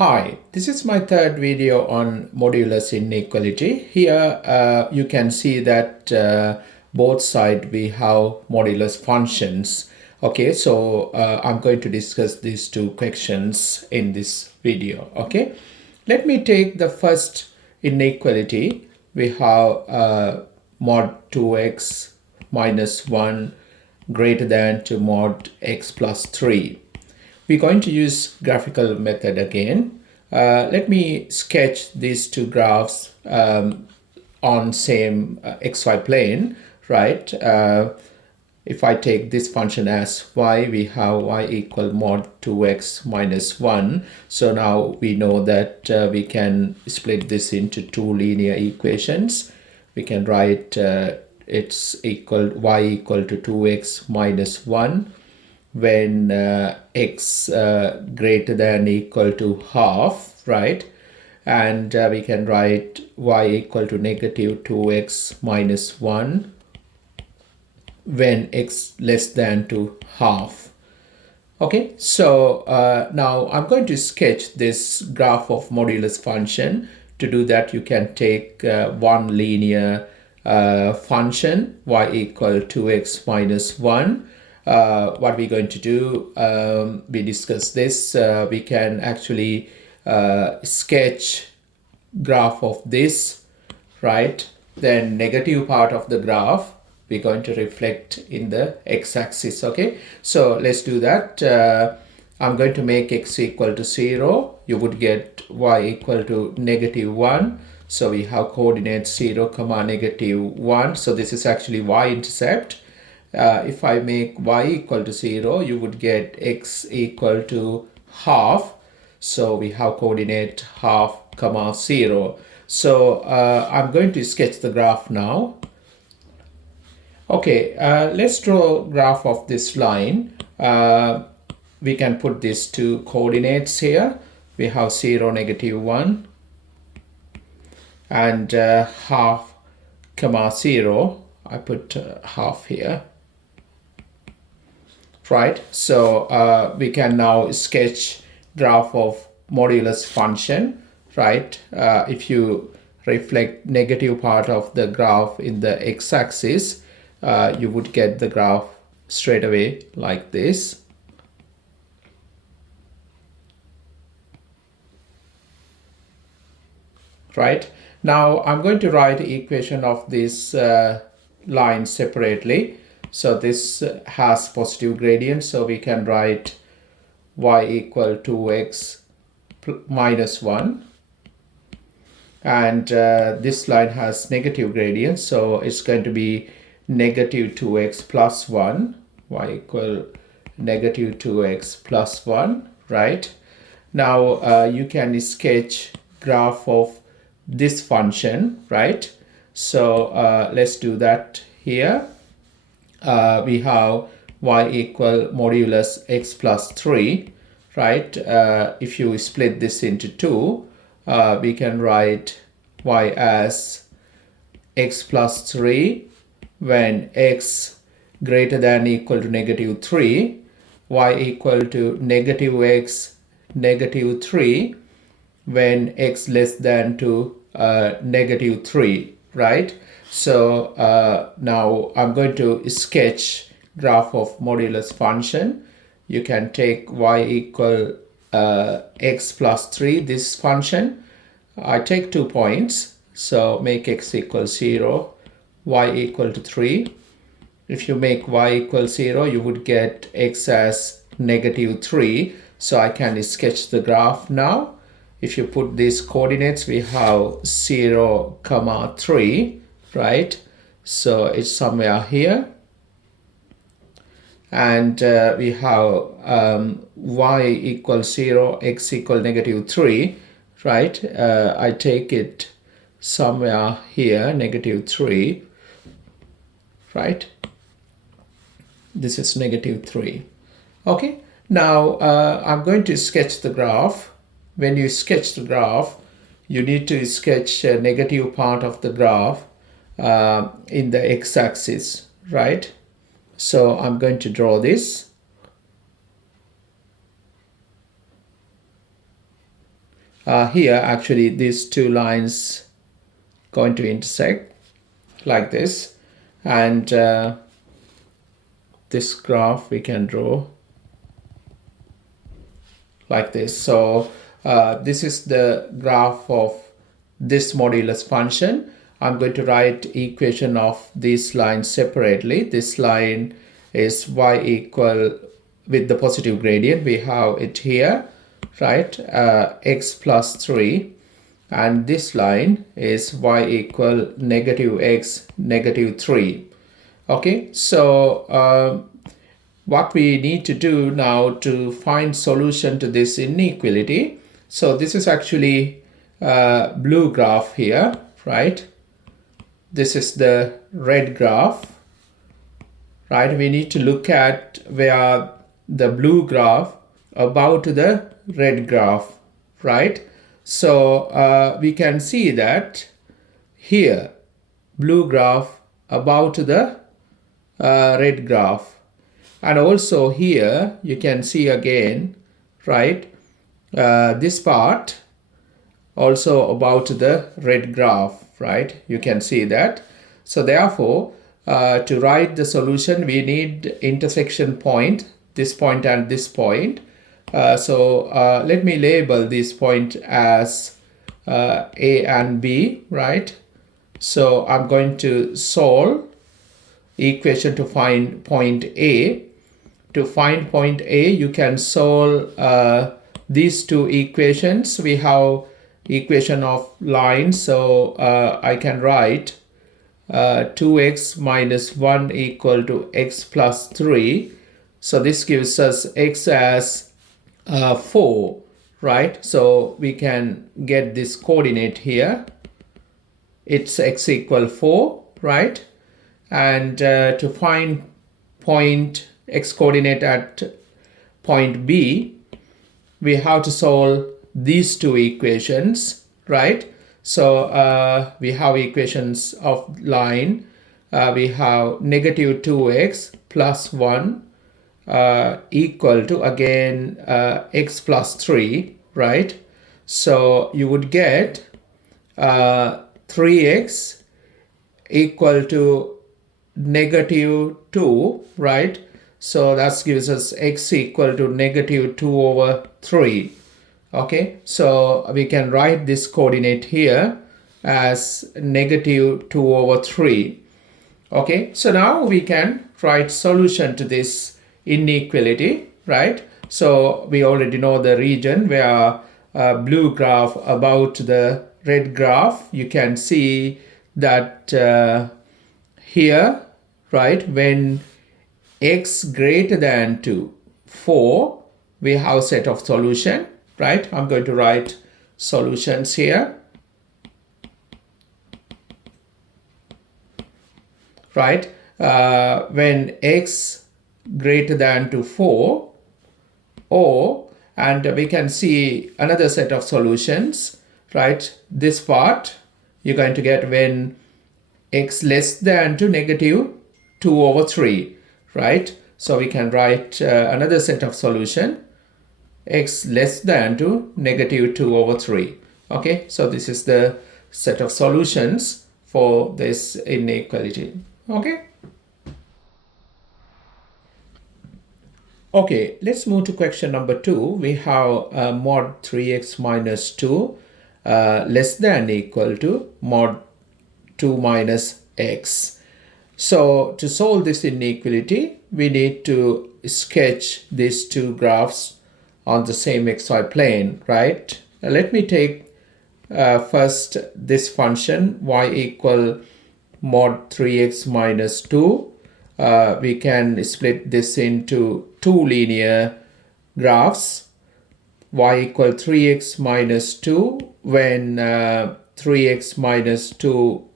Hi, this is my third video on modulus inequality. Here you can see that both sides we have modulus functions. Okay, so I'm going to discuss these two questions in this video. Okay, let me take the first inequality. We have mod 2x minus 1 greater than to mod x plus 3. We're going to use graphical method again. Let me sketch these two graphs on same xy plane, right? If I take this function as y, we have y equal mod 2x minus 1. So now we know that we can split this into two linear equations. We can write it's equal y equal to 2x minus 1 when x greater than equal to half, right? And we can write y equal to negative 2x minus 1 when x less than to half. Okay, so now I'm going to sketch this graph of modulus function. To do that, you can take one linear function y equal to x minus 1. What we're going to do, we discuss this, we can actually sketch graph of this, right? Then negative part of the graph we're going to reflect in the x-axis. Okay, so let's do that. I'm going to make x equal to 0. You would get y equal to negative 1. So we have coordinates 0 comma negative 1. So this is actually y-intercept. If I make y equal to 0, you would get x equal to half. So we have coordinate half comma 0. So I'm going to sketch the graph now. Okay, let's draw graph of this line. We can put these two coordinates here. We have 0, negative 1 and half comma 0. I put half here. Right, so we can now sketch graph of modulus function, right? If you reflect negative part of the graph in the x-axis, you would get the graph straight away like this. Right, now I'm going to write the equation of this line separately. So this has positive gradient, so we can write y equal to x minus 1. And this line has negative gradient, so it's going to be negative 2x plus 1, y equal negative 2x plus 1, right? Now you can sketch graph of this function, right? So let's do that here. We have y equal modulus x plus 3, right? If you split this into 2, we can write y as x plus 3 when x greater than equal to negative 3, y equal to negative x negative 3 when x less than to negative 3, right? So now I'm going to sketch graph of modulus function. You can take y equal x plus 3, this function. I take 2 points, so make x equal 0, y equal to 3. If you make y equal 0, you would get x as negative 3. So I can sketch the graph now. If you put these coordinates, we have 0 comma 3, right? So it's somewhere here. And we have y equal 0, x equal negative 3, right? I take it somewhere here, negative 3, right? This is negative 3. Okay, now I'm going to sketch the graph. When you sketch the graph, you need to sketch a negative part of the graph in the x-axis, right? So I'm going to draw this. here actually these two lines going to intersect like this, and this graph we can draw like this. So this is the graph of this modulus function. I'm going to write equation of these lines separately. This line is y equal, with the positive gradient, we have it here, right? X plus 3. And this line is y equal negative x negative 3. Okay, so what we need to do now to find solution to this inequality. So this is actually blue graph here, right? This is the red graph, right? We need to look at where the blue graph about the red graph, right? So we can see that here blue graph about the red graph, and also here you can see again, right, this part also about the red graph, right? You can see that. So therefore to write the solution we need intersection point, this point and this point. So let me label this point as A and B, right? So I'm going to solve equation to find point A. To find point A, you can solve these two equations. We have equation of line, so I can write 2x minus 1 equal to x plus 3. So this gives us x as 4, right? So we can get this coordinate here. It's x equal 4, right? And to find point x coordinate at point B, we have to solve these two equations, right? So we have equations of line. We have negative 2x plus 1 equal to again x plus 3, right? So you would get 3x equal to negative 2, right? So that gives us x equal to negative 2 over 3. Okay, so we can write this coordinate here as negative 2 over 3. Okay, so now we can write solution to this inequality, right? So we already know the region where blue graph about the red graph. You can see that here, right, when x greater than to 4, we have set of solution, right? I'm going to write solutions here, right? When x greater than to 4, or, and we can see another set of solutions, right? This part you're going to get when x less than to negative 2 over 3, right? So we can write another set of solution, x less than to negative 2 over 3. Okay, so this is the set of solutions for this inequality. Okay. Okay, let's move to question number 2. We have mod 3x minus 2 less than equal to mod 2 minus x. So to solve this inequality, we need to sketch these two graphs on the same xy plane, right? Let me take first this function y equal mod 3x minus 2. We can split this into two linear graphs, y equal 3x minus 2 when 3x minus 2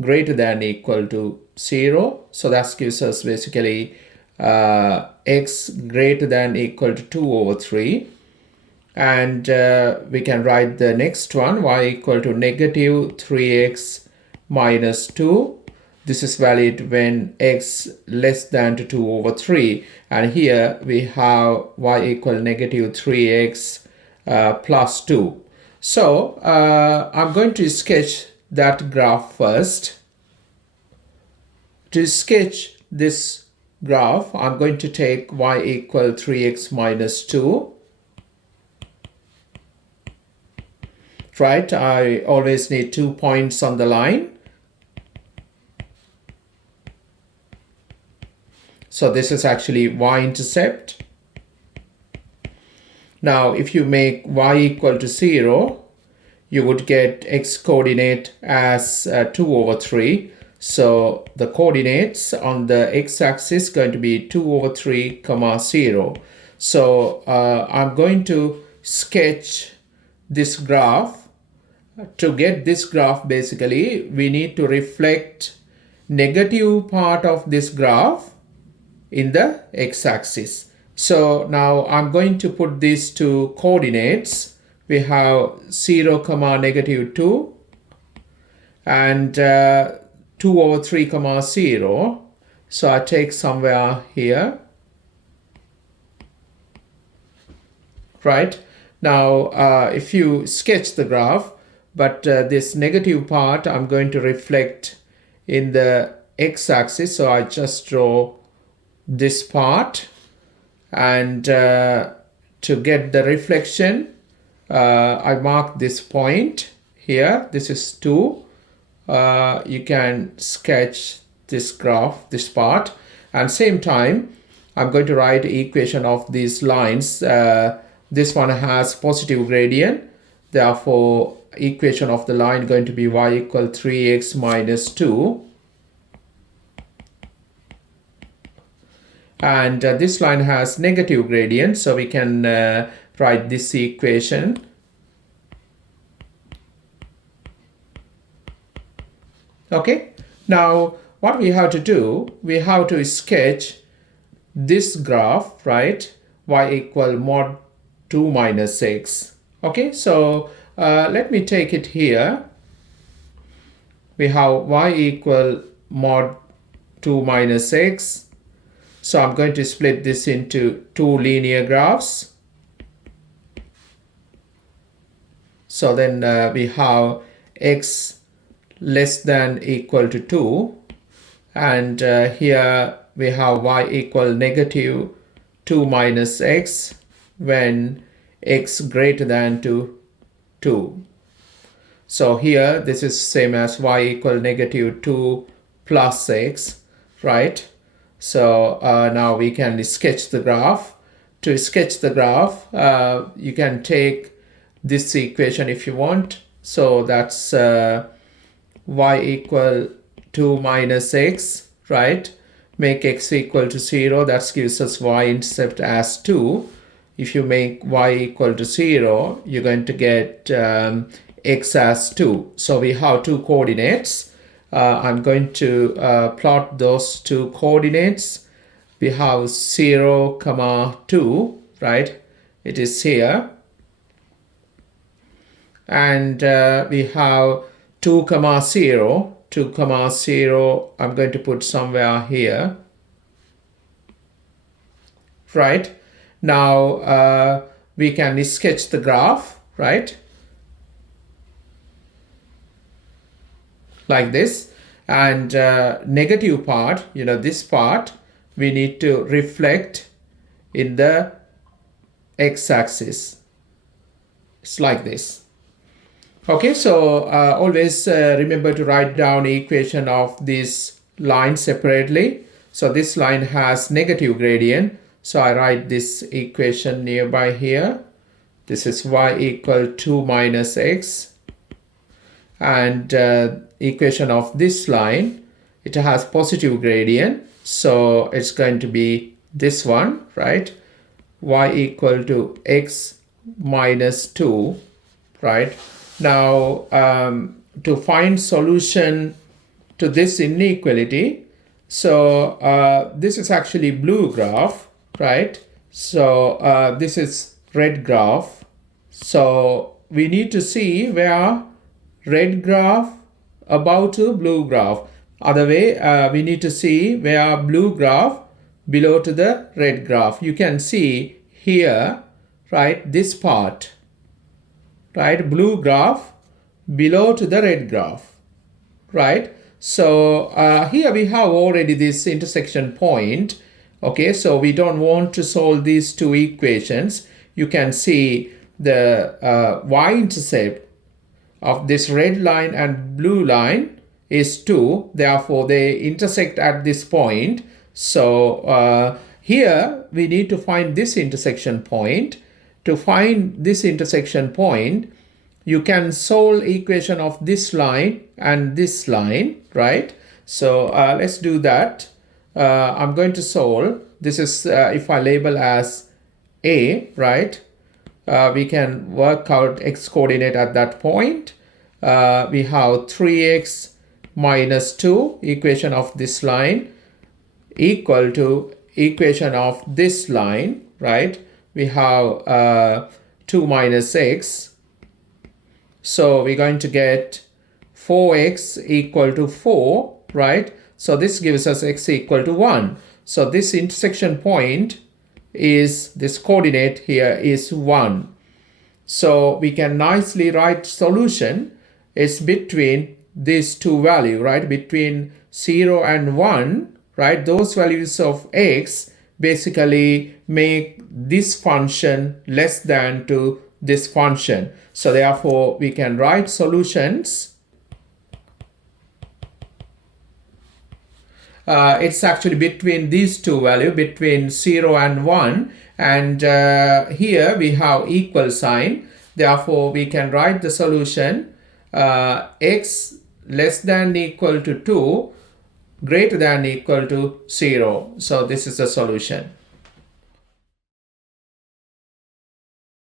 greater than equal to 0. So that gives us basically x greater than equal to 2 over 3. And we can write the next one, y equal to negative 3x minus 2. This is valid when x less than to 2 over 3. And here we have y equal negative 3x plus 2. So I'm going to sketch that graph first. To sketch this graph, I'm going to take y equal 3x minus 2. Right, I always need 2 points on the line. So this is actually y-intercept. Now, if you make y equal to 0, you would get x coordinate as 2 over 3. So the coordinates on the x-axis going to be 2 over 3, comma 0. So I'm going to sketch this graph. To get this graph, basically, we need to reflect negative part of this graph in the x-axis. So now I'm going to put these two coordinates. We have 0, comma negative 2 and 2 over 3, comma 0. So I take somewhere here. Right. Now, if you sketch the graph, but this negative part I'm going to reflect in the x-axis. So I just draw this part, and to get the reflection, I mark this point here. This is 2. You can sketch this graph, this part, and same time I'm going to write equation of these lines. This one has positive gradient, therefore equation of the line going to be y equal 3x minus 2. And this line has negative gradient, so we can write this equation. Okay, now what we have to do, we have to sketch this graph, right? Y equal mod 2 minus x. Okay, so let me take it here. We have y equal mod 2 minus x. So I'm going to split this into two linear graphs. So then we have x less than equal to 2. And here we have y equal negative 2 minus x when x greater than 2. So here this is same as y equal negative 2 plus x, right? So now we can sketch the graph. To sketch the graph, you can take this equation if you want. So that's y equal 2 minus x, right? Make x equal to 0. That gives us y-intercept as 2. If you make y equal to 0, you're going to get x as 2. So we have two coordinates. I'm going to plot those two coordinates. We have 0, comma 2, right? It is here. And we have 2, comma 0. 2, comma 0, I'm going to put somewhere here. Right? Now we can sketch the graph, right? Like this. And negative part, this part, we need to reflect in the x-axis. It's like this. Okay, so always remember to write down equation of this line separately. So this line has negative gradient. So I write this equation nearby here. This is y equal 2 minus x. And equation of this line, it has positive gradient. So it's going to be this one, right? Y equal to x minus 2, right? Now, to find solution to this inequality, so this is actually blue graph, right? So this is red graph. So we need to see where red graph above to blue graph. Other way, we need to see where blue graph below to the red graph. You can see here, right, this part. right, blue graph below to the red graph, right? So here we have already this intersection point. Okay, so we don't want to solve these two equations. You can see the y-intercept of this red line and blue line is 2. Therefore, they intersect at this point. So here we need to find this intersection point. To find this intersection point, you can solve equation of this line and this line, right? So let's do that. I'm going to solve. This is if I label as A, right? We can work out x coordinate at that point. We have 3x minus 2, equation of this line, equal to equation of this line, right? We have 2 minus x. So we're going to get 4x equal to 4, right? So this gives us x equal to 1. So this intersection point is, this coordinate here is 1. So we can nicely write solution is between these two values, right? Between 0 and 1, right? Those values of x basically make this function less than to this function. So therefore, we can write solutions. It's actually between these two values, between 0 and 1. And here we have equal sign. Therefore, we can write the solution x less than equal to 2, greater than equal to 0. So this is the solution.